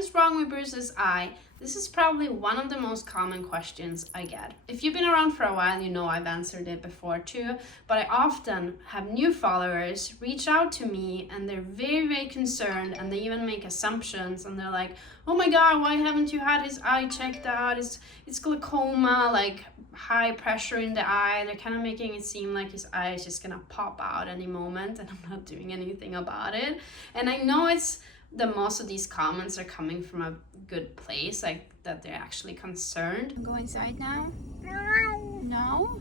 is wrong with Bruce's eye? This is probably one of the most common questions I get. If you've been around for a while, you know I've answered it before too, but I often have new followers reach out to me and they're very, very concerned, and they even make assumptions, and they're like, oh my God, why haven't you had his eye checked out? It's glaucoma, like high pressure in the eye. They're kind of making it seem like his eye is just gonna pop out any moment, and I'm not doing anything about it. And I know it's most of these comments are coming from a good place, like that they're actually concerned. Go inside now? No?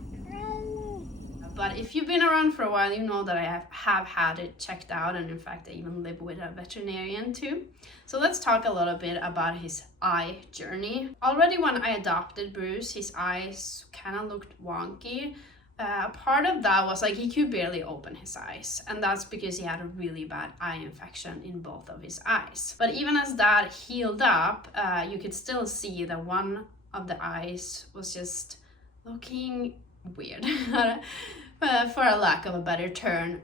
But if you've been around for a while, you know that I have had it checked out, and in fact I even live with a veterinarian too. So let's talk a little bit about his eye journey. Already when I adopted Bruce, his eyes kind of looked wonky. Part of that was like he could barely open his eyes, and that's because he had a really bad eye infection in both of his eyes. But even as that healed up, you could still see that one of the eyes was just looking weird, for a lack of a better term.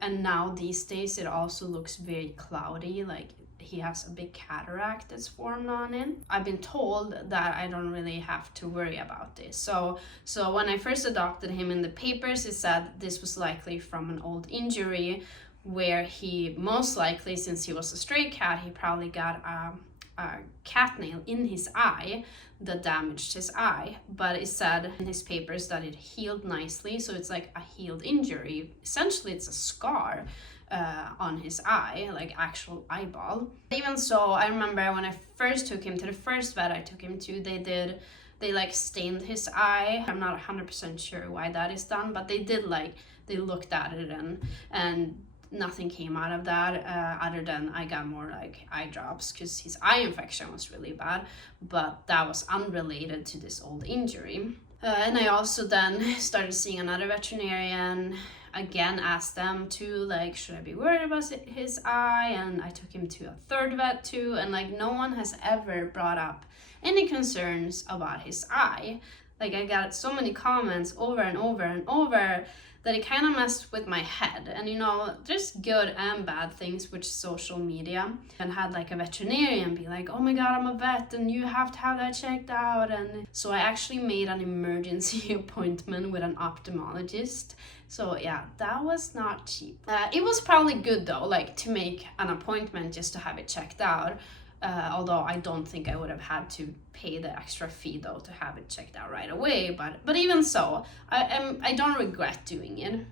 And now these days it also looks very cloudy, like he has a big cataract that's formed on it. I've been told that I don't really have to worry about this. So when I first adopted him, in the papers it said this was likely from an old injury, where he most likely, since he was a stray cat, he probably got a cat nail in his eye that damaged his eye. But it said in his papers that it healed nicely, so it's like a healed injury. Essentially it's a scar on his eye, like actual eyeball. Even so, I remember when I first took him to the first vet I took him to, they like stained his eye. I'm not 100% sure why that is done, but they looked at it and nothing came out of that, other than I got more like eye drops because his eye infection was really bad, but that was unrelated to this old injury. And I also then started seeing another veterinarian, again asked them to like, should I be worried about his eye? And I took him to a third vet too, and like no one has ever brought up any concerns about his eye. Like I got so many comments over and over and over that it kind of messed with my head. And you know, there's good and bad things with social media. And had like a veterinarian be like, oh my God, I'm a vet and you have to have that checked out. And so I actually made an emergency appointment with an ophthalmologist. So yeah, that was not cheap. It was probably good though, like to make an appointment just to have it checked out. Although I don't think I would have had to pay the extra fee though to have it checked out right away. But even so, I don't regret doing it.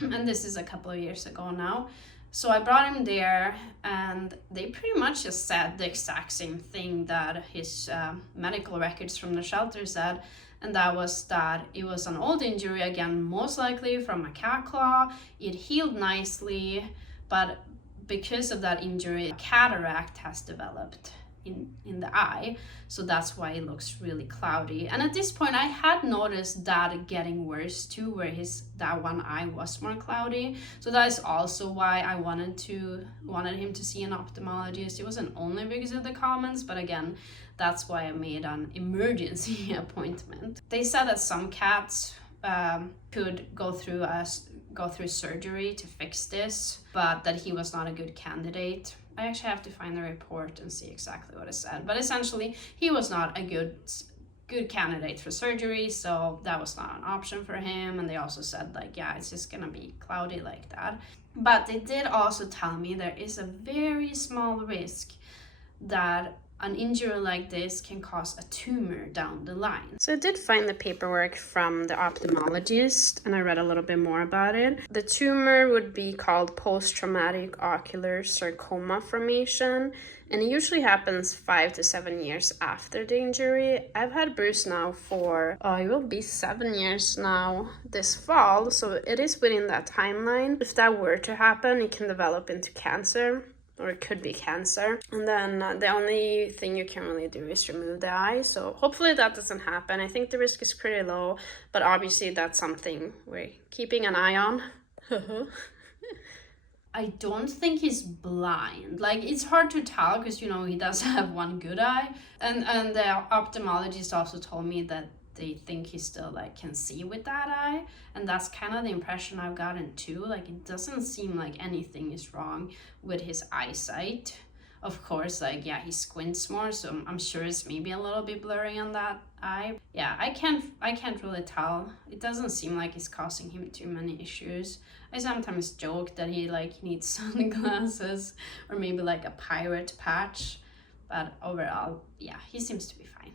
And this is a couple of years ago now. So I brought him there, and they pretty much just said the exact same thing that his medical records from the shelter said. And that was that it was an old injury, again, most likely from a cat claw. It healed nicely, but because of that injury, a cataract has developed in the eye, so that's why it looks really cloudy. And at this point I had noticed that getting worse too, where that one eye was more cloudy. So that is also why I wanted him to see an ophthalmologist. It wasn't only because of the comments, but again, that's why I made an emergency appointment. They said that some cats could go through surgery to fix this, but that he was not a good candidate. I actually have to find the report and see exactly what it said, but essentially he was not a good candidate for surgery, so that was not an option for him. And they also said like, yeah, it's just gonna be cloudy like that. But they did also tell me there is a very small risk that an injury like this can cause a tumor down the line. So I did find the paperwork from the ophthalmologist, and I read a little bit more about it. The tumor would be called post-traumatic ocular sarcoma formation, and it usually happens 5 to 7 years after the injury. I've had Bruce now for, it will be 7 years now this fall, so it is within that timeline. If that were to happen, it can develop into cancer, or it could be cancer. And then the only thing you can really do is remove the eye. So hopefully that doesn't happen. I think the risk is pretty low, but obviously that's something we're keeping an eye on. I don't think he's blind. Like, it's hard to tell because, you know, he does have one good eye. And the ophthalmologist also told me that they think he still like can see with that eye, and that's kind of the impression I've gotten too. Like, it doesn't seem like anything is wrong with his eyesight, Of course, like, yeah, he squints more, so I'm sure it's maybe a little bit blurry on that eye. Yeah, I can't really tell. It doesn't seem like it's causing him too many issues. I sometimes joke that he like needs sunglasses or maybe like a pirate patch, but overall, yeah, he seems to be fine.